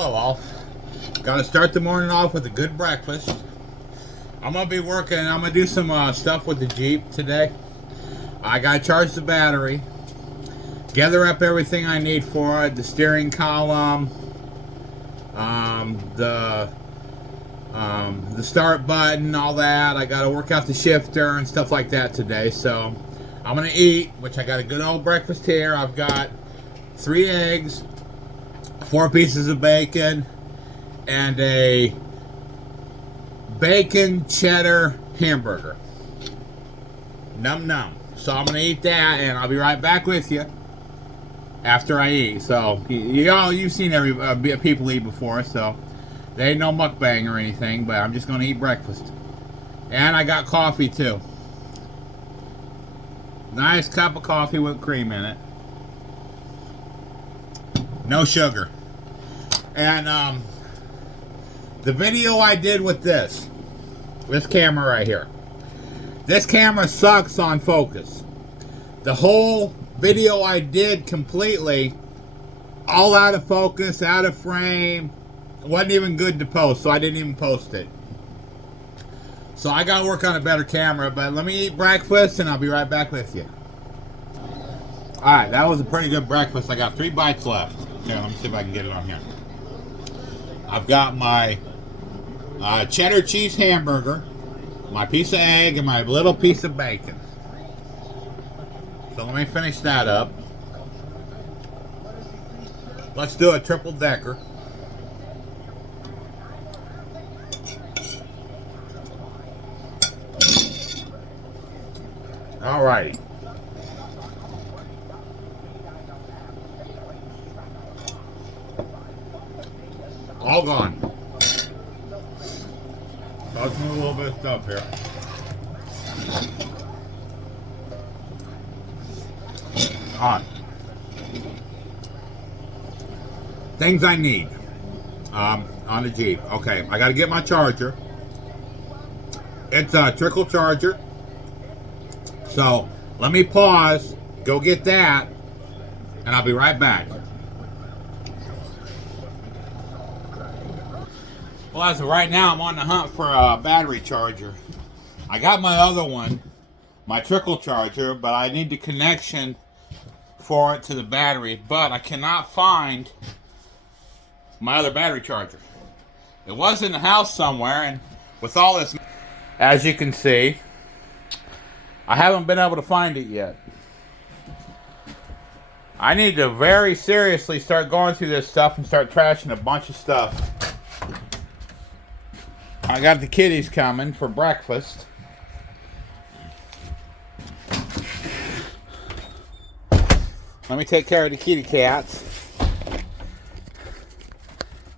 Hello all. Gotta start the morning off with a good breakfast. I'm gonna be working, I'm gonna do some stuff with the Jeep today. I gotta charge the battery, gather up everything I need for it, the steering column, the start button, all that. I gotta work out the shifter and stuff like that today. So I'm gonna eat, which I got a good old breakfast here. I've got 3 eggs, 4 pieces of bacon, and a bacon cheddar hamburger. Num num. So I'm gonna eat that, and I'll be right back with you after I eat. So you've seen people eat before, so they ain't no mukbang or anything. But I'm just gonna eat breakfast, and I got coffee too. Nice cup of coffee with cream in it. No sugar. And the video I did with this camera right here. This camera sucks on focus. The whole video I did completely, all out of focus, out of frame, wasn't even good to post, so I didn't even post it. So I gotta work on a better camera, but let me eat breakfast and I'll be right back with you. Alright, that was a pretty good breakfast. I got 3 bites left. Here, let me see if I can get it on here. I've got my cheddar cheese hamburger, my piece of egg, and my little piece of bacon. So let me finish that up. Let's do a triple decker. Alrighty. All gone. Let's move a little bit of stuff here. Alright. Things I need on the Jeep. Okay, I gotta get my charger. It's a trickle charger. So let me pause, go get that, and I'll be right back. Well, as of right now, I'm on the hunt for a battery charger. I got my other one, my trickle charger, but I need the connection for it to the battery, but I cannot find my other battery charger. It was in the house somewhere, and with all this, as you can see, I haven't been able to find it yet. I need to very seriously start going through this stuff and start trashing a bunch of stuff. I got the kitties coming for breakfast. Let me take care of the kitty cats,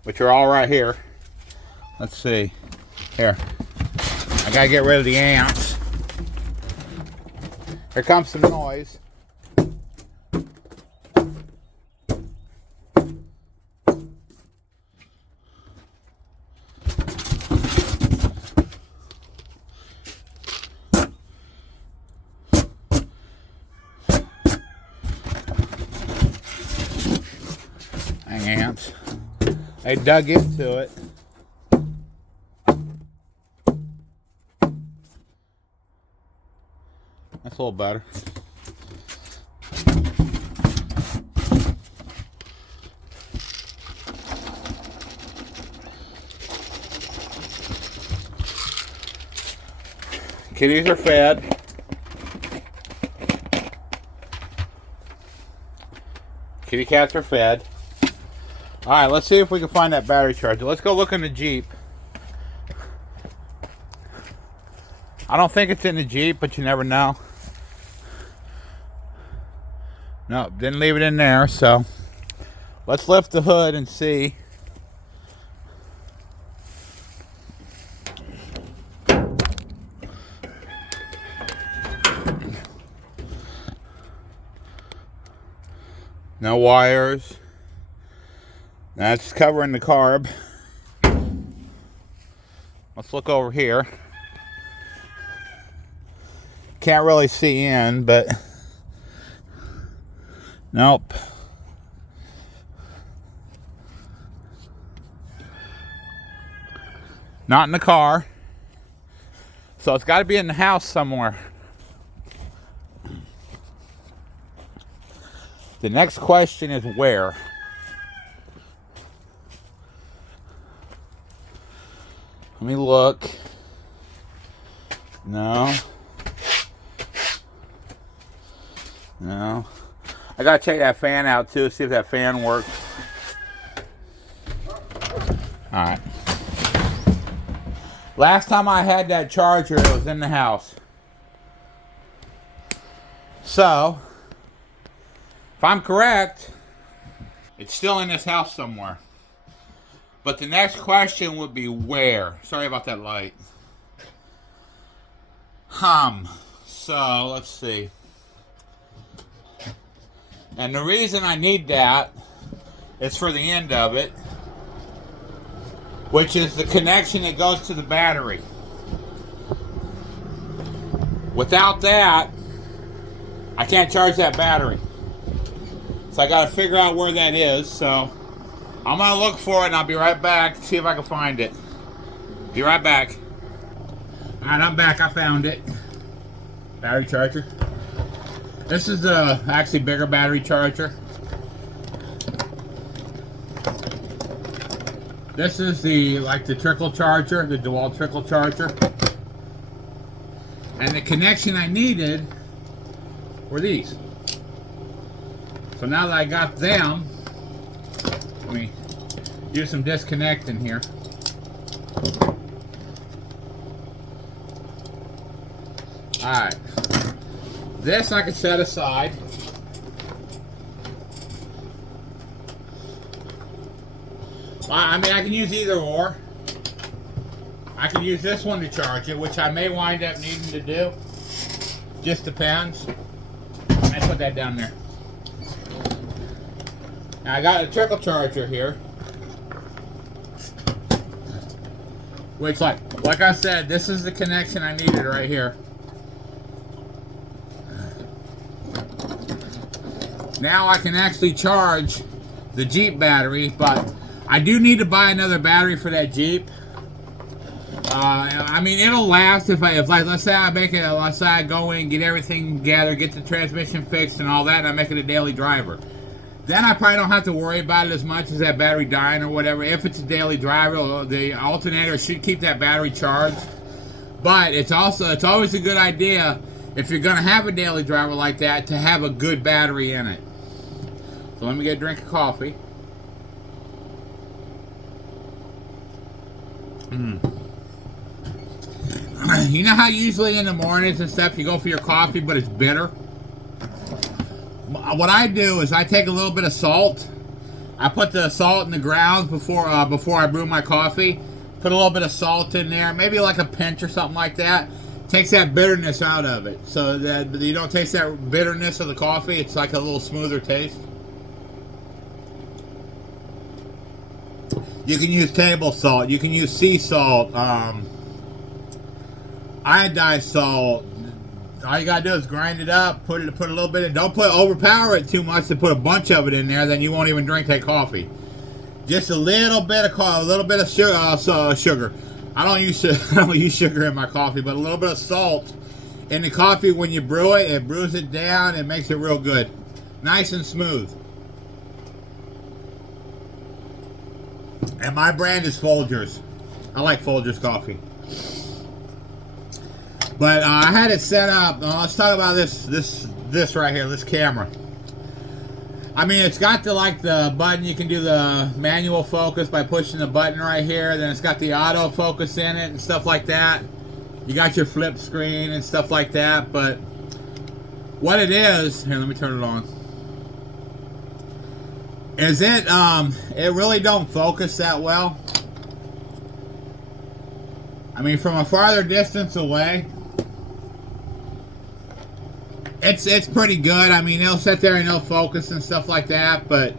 which are all right here. Let's see. Here. I gotta get rid of the ants. Here comes some noise. Ants. They dug into it. That's a little better. Kitties are fed. Kitty cats are fed. Alright, let's see if we can find that battery charger. Let's go look in the Jeep. I don't think it's in the Jeep, but you never know. No, didn't leave it in there, so let's lift the hood and see. No wires. That's covering the carb. Let's look over here. Can't really see in, but nope. Not in the car. So it's got to be in the house somewhere. The next question is where? Let me look. No. No. I gotta check that fan out too, see if that fan works. Alright. Last time I had that charger, it was in the house. So, if I'm correct, it's still in this house somewhere. But the next question would be where? Sorry about that light. So, let's see. And the reason I need that is for the end of it, which is the connection that goes to the battery. Without that, I can't charge that battery. So I gotta figure out where that is. So I'm gonna look for it and I'll be right back to see if I can find it. Be right back. Alright, I'm back. I found it. Battery charger. This is the actually bigger battery charger. This is the trickle charger, the DeWalt trickle charger. And the connection I needed were these. So now that I got them, let me do some disconnecting here. Alright. This I can set aside. I mean, I can use either or. I can use this one to charge it, which I may wind up needing to do. Just depends. I put that down there. Now I got a trickle charger here. Which, like I said, this is the connection I needed right here. Now I can actually charge the Jeep battery, but I do need to buy another battery for that Jeep. I mean, it'll last if let's say I go in, get everything together, get the transmission fixed and all that, and I make it a daily driver. Then I probably don't have to worry about it as much as that battery dying or whatever. If it's a daily driver, the alternator should keep that battery charged. But it's always a good idea, if you're going to have a daily driver like that, to have a good battery in it. So let me get a drink of coffee. You know how usually in the mornings and stuff you go for your coffee but it's bitter? What I do is I take a little bit of salt. I put the salt in the grounds before I brew my coffee. Put a little bit of salt in there, maybe like a pinch or something like that. Takes that bitterness out of it, so that you don't taste that bitterness of the coffee. It's like a little smoother taste. You can use table salt. You can use sea salt. Iodized salt. All you gotta do is grind it up. Put a little bit in. Don't overpower it too much to put a bunch of it in there. Then you won't even drink that coffee. Just a little bit of sugar. I don't use sugar in my coffee, but a little bit of salt in the coffee when you brew it. It brews it down. It makes it real good, nice and smooth. And my brand is Folgers. I like Folgers coffee. But I had it set up. Let's talk about this right here, this camera. I mean, it's got the button. You can do the manual focus by pushing the button right here. Then it's got the auto focus in it and stuff like that. You got your flip screen and stuff like that. But what it is, here, let me turn it on. Is it really don't focus that well. I mean, from a farther distance away, it's pretty good. I mean, it'll sit there and it'll focus and stuff like that. But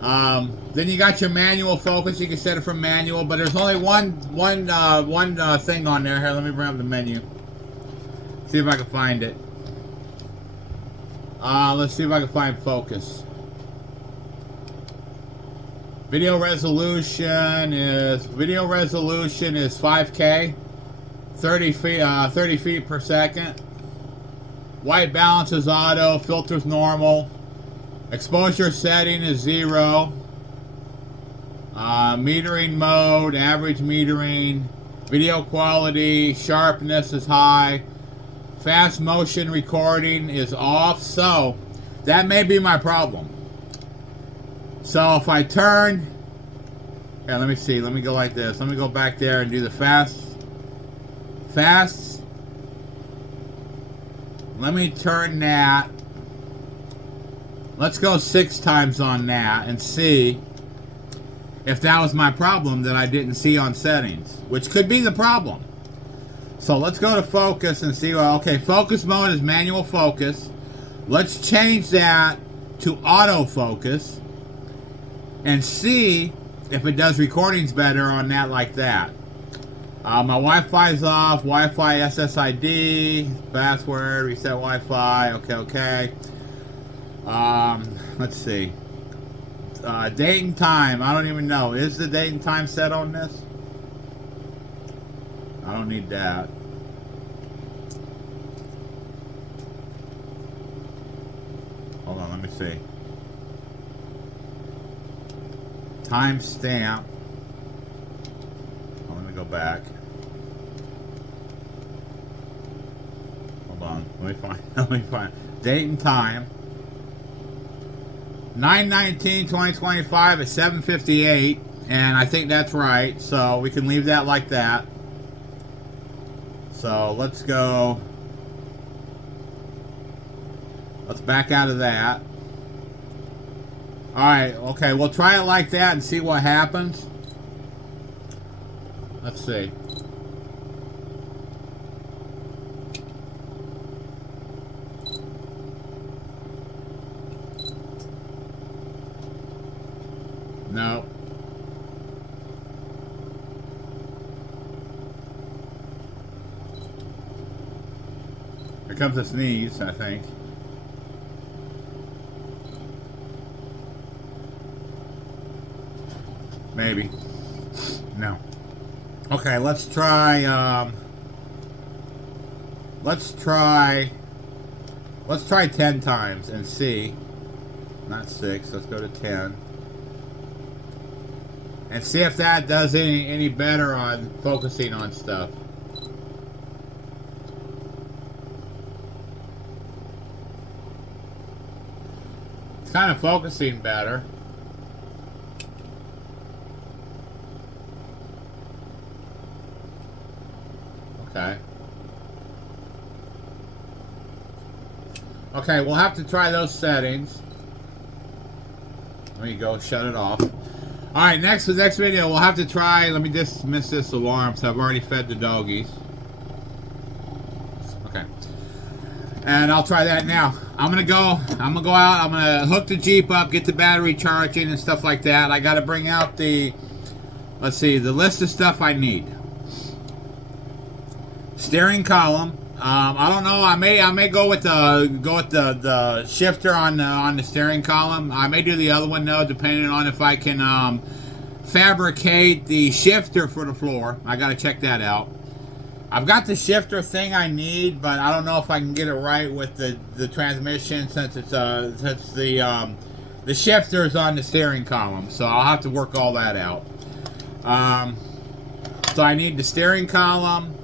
then you got your manual focus. You can set it from manual, but there's only one thing on there. Here, let me bring up the menu. See if I can find it. Let's see if I can find focus. Video resolution is 5K, 30 feet per second. White balance is auto, filters normal. Exposure setting is 0. Metering mode, average metering. Video quality, sharpness is high. Fast motion recording is off. So that may be my problem. So if I turn, yeah, let me see. Let me go like this. Let me go back there and do the fast. Let me turn that. Let's go 6 times on that and see if that was my problem that I didn't see on settings, which could be the problem. So let's go to focus and see. Well, okay, focus mode is manual focus. Let's change that to autofocus and see if it does recordings better on that like that. My Wi-Fi is off. Wi-Fi SSID, password, reset Wi-Fi. Okay. Let's see. Date and time. I don't even know. Is the date and time set on this? I don't need that. Hold on. Let me see. Timestamp. Oh, let me go back. Hold on. Let me find. Date and time. 9/19/2025 at 7:58, and I think that's right. So we can leave that like that. So let's go. Let's back out of that. Alright, okay, we'll try it like that and see what happens. Let's see. No. Here comes a sneeze, I think. Maybe. No. Okay, let's try 10 times and see. Not 6, let's go to 10. And see if that does any better on focusing on stuff. It's kind of focusing better. Okay, we'll have to try those settings. Let me go shut it off. Alright, next video we'll have to try. Let me dismiss this alarm, so I've already fed the doggies. Okay. And I'll try that now. I'm gonna go out, I'm gonna hook the Jeep up, get the battery charging and stuff like that. I gotta bring out the, let's see, the list of stuff I need. Steering column. I don't know. I may go with the shifter on the steering column. I may do the other one though, depending on if I can fabricate the shifter for the floor. I got to check that out. I've got the shifter thing I need, but I don't know if I can get it right with the transmission since the shifter is on the steering column. So I'll have to work all that out. So I need the steering column,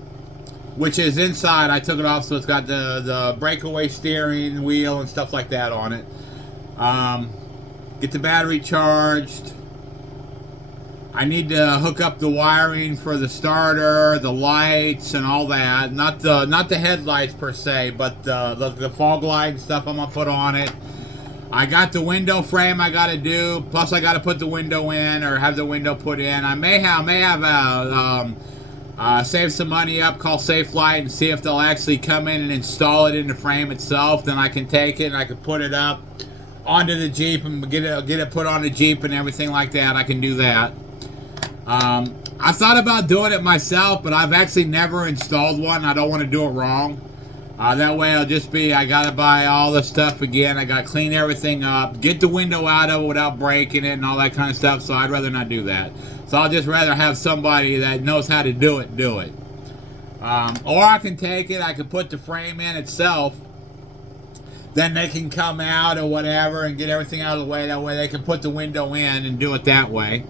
which is inside. I took it off, so it's got the breakaway steering wheel and stuff like that on it. Get the battery charged. I need to hook up the wiring for the starter, the lights, and all that. Not the headlights per se, but the fog light and stuff I'm gonna put on it. I got the window frame I gotta do. Plus, I gotta put the window in or have the window put in. I may have save some money up, call Safelite, and see if they'll actually come in and install it in the frame itself. Then I can take it and I can put it up onto the Jeep and get it put on the Jeep and everything like that. I can do that. I thought about doing it myself, but I've actually never installed one. I don't want to do it wrong. That way it'll just be, I gotta buy all the stuff again. I gotta clean everything up, get the window out of it without breaking it and all that kind of stuff. So I'd rather not do that. So I'll just rather have somebody that knows how to do it, do it. Or I can take it, I can put the frame in itself. Then they can come out or whatever and get everything out of the way. That way they can put the window in and do it that way.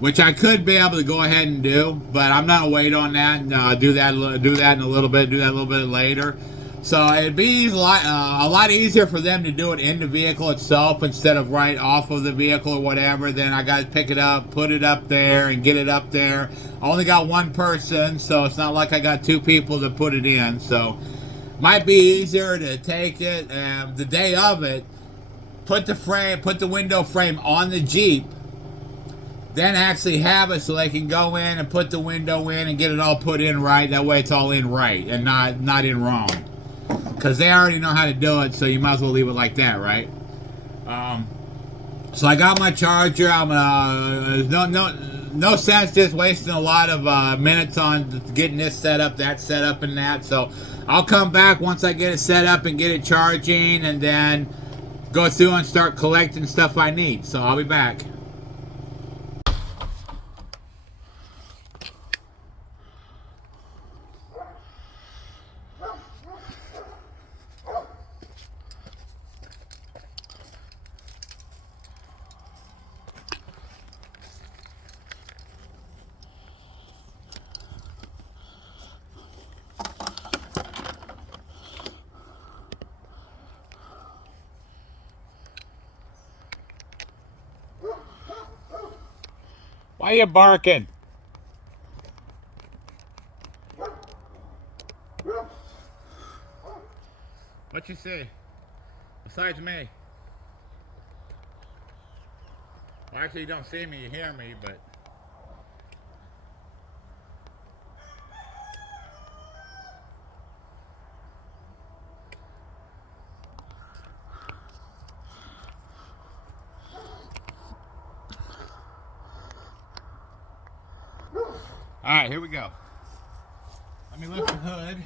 Which I could be able to go ahead and do, but I'm not gonna wait on that and do that in a little bit, do that a little bit later. So it'd be a lot easier for them to do it in the vehicle itself instead of right off of the vehicle or whatever. Then I got to pick it up, put it up there, and get it up there. I only got one person, so it's not like I got two people to put it in. So might be easier to take it the day of it, put the window frame on the Jeep, then actually have it so they can go in and put the window in and get it all put in right. That way it's all in right and not in wrong. Because they already know how to do it, so you might as well leave it like that, right? So I got my charger. I'm no sense just wasting a lot of minutes on getting this set up, that set up, and that. So I'll come back once I get it set up and get it charging, and then go through and start collecting stuff I need. So I'll be back. Why are you barking? What you say? Besides me? Well, actually, you don't see me, you hear me, but... Alright, here we go. Let me lift the hood.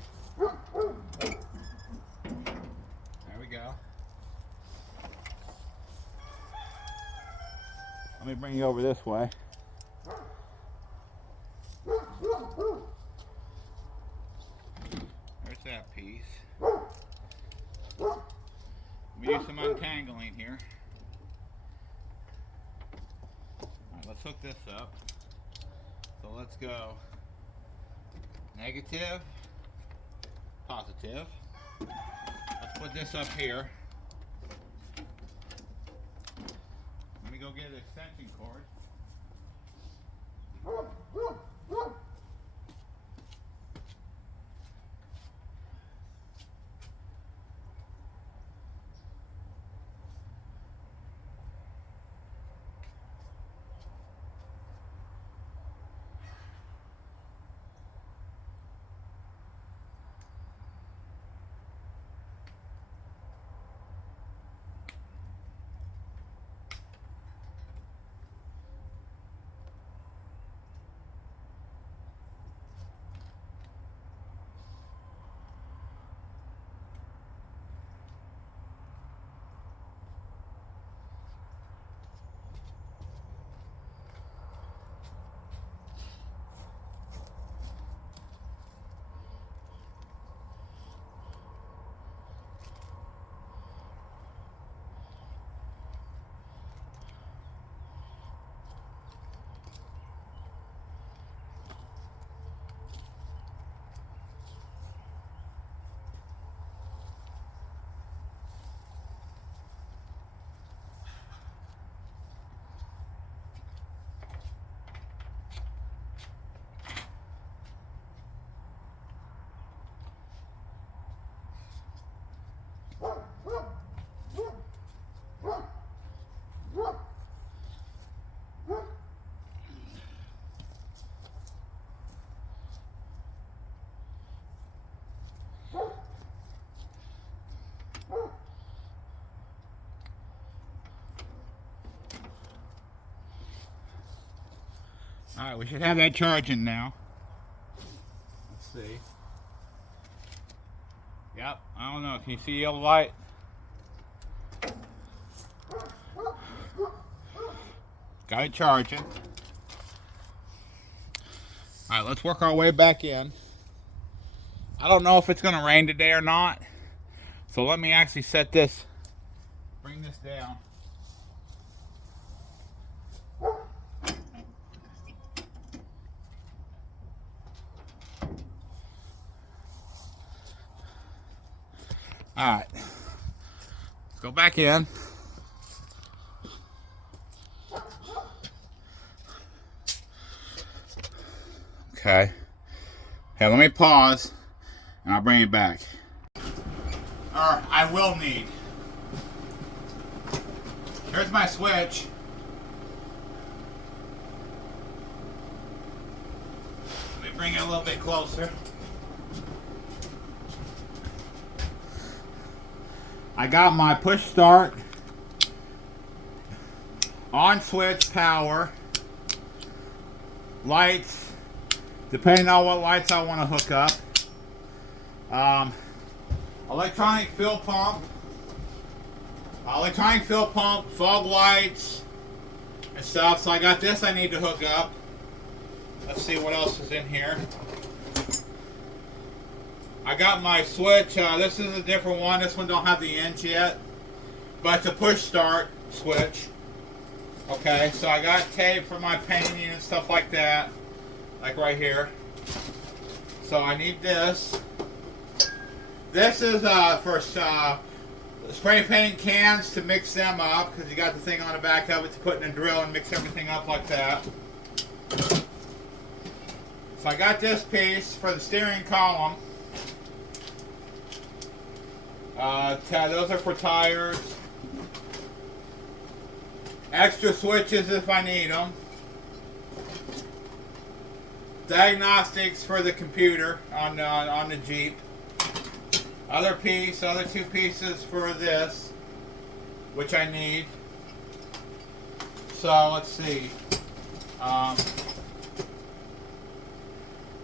There we go. Let me bring you over this way. There's that piece. Let me do some untangling here. Alright, let's hook this up. So let's go negative, positive. Let's put this up here. Let me go get an extension cord. Alright, we should have that charging now. Let's see. Yep, I don't know. Can you see yellow light? Got it charging. Alright, let's work our way back in. I don't know if it's going to rain today or not. So let me actually set this, bring this down. Alright, let's go back in. Okay. Hey, let me pause and I'll bring it back. Or I will need. Here's my switch. Let me bring it a little bit closer. I got my push start, on switch power, lights, depending on what lights I want to hook up. Electronic fill pump, fog lights, and stuff. So I got this I need to hook up. Let's see what else is in here. I got my switch. This is a different one. This one don't have the ends yet, but it's a push start switch. Okay, so I got tape for my painting and stuff like that, like right here. So I need this. This is for spray paint cans to mix them up, because you got the thing on the back of it to put in a drill and mix everything up like that. So I got this piece for the steering column. Those are for tires. Extra switches if I need them. Diagnostics for the computer on the Jeep. Other two pieces for this, which I need. So let's see.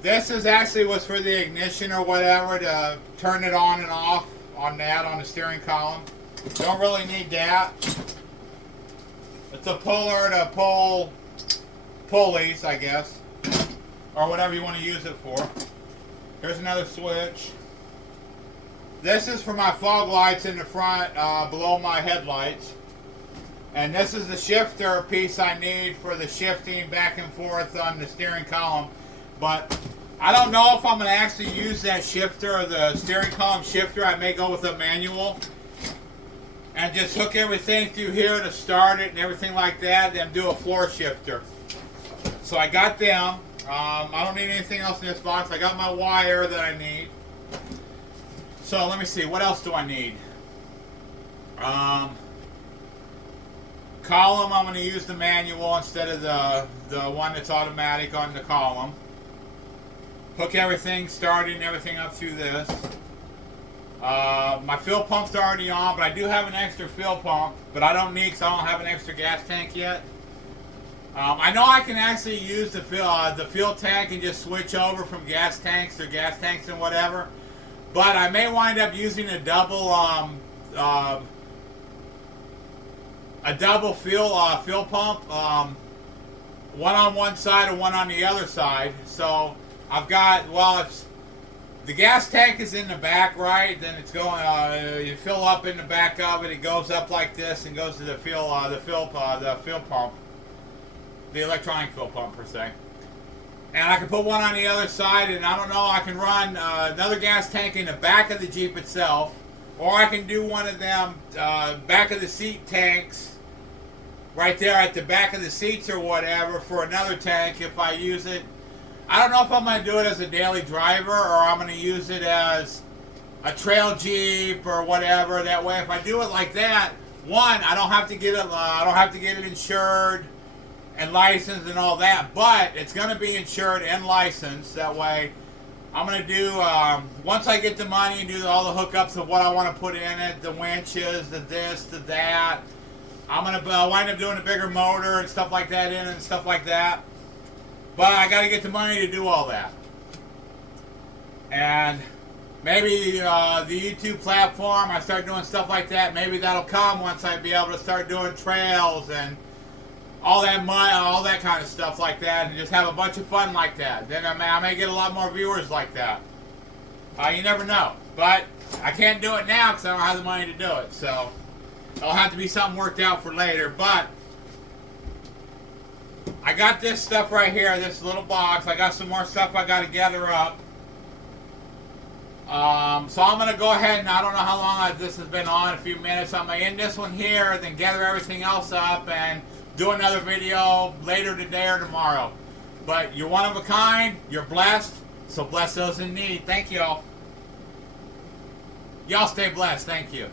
This is actually was for the ignition or whatever, to turn it on and off on the steering column. Don't really need that. It's a puller to pull pulleys, I guess, or whatever you want to use it for. Here's another switch. This is for my fog lights in the front, below my headlights. And this is the shifter piece I need for the shifting back and forth on the steering column. But I don't know if I'm going to actually use that shifter, or the steering column shifter. I may go with a manual and just hook everything through here to start it and everything like that, then do a floor shifter. So I got them. I don't need anything else in this box. I got my wire that I need. So let me see, what else do I need? Column, I'm going to use the manual instead of the one that's automatic on the column. Hook everything, starting everything up through this. My fill pump's already on, but I do have an extra fill pump, but I don't need, because I don't have an extra gas tank yet. I know I can actually use the fuel tank and just switch over from gas tanks to gas tanks and whatever. But I may wind up using a double fuel pump, one on one side and one on the other side. So I've got, it's the gas tank is in the back, right? Then it's going. You fill up in the back of it. It goes up like this and goes to the fuel pump, the electronic fuel pump per se. And I can put one on the other side, and I don't know, I can run another gas tank in the back of the Jeep itself, or I can do one of them back of the seat tanks right there at the back of the seats or whatever for another tank if I use it. I don't know if I'm going to do it as a daily driver, or I'm going to use it as a trail Jeep or whatever. That way, if I do it like that, one, I don't have to get it insured and licensed and all that, but it's going to be insured and licensed. That way, I'm going to do, once I get the money and do all the hookups of what I want to put in it, the winches, the this, the that, I'm going to wind up doing a bigger motor and stuff like that in it and stuff like that. But I got to get the money to do all that. And maybe the YouTube platform, I start doing stuff like that. Maybe that'll come once I be able to start doing trails and all that kind of stuff like that, and just have a bunch of fun like that. Then I may get a lot more viewers like that. You never know. But I can't do it now because I don't have the money to do it. So it'll have to be something worked out for later. But I got this stuff right here, this little box. I got some more stuff I got to gather up. So I'm going to go ahead, and I don't know how long this has been on, a few minutes. I'm going to end this one here, then gather everything else up and do another video later today or tomorrow. But you're one of a kind, you're blessed, so bless those in need. Thank you all. Y'all stay blessed. Thank you.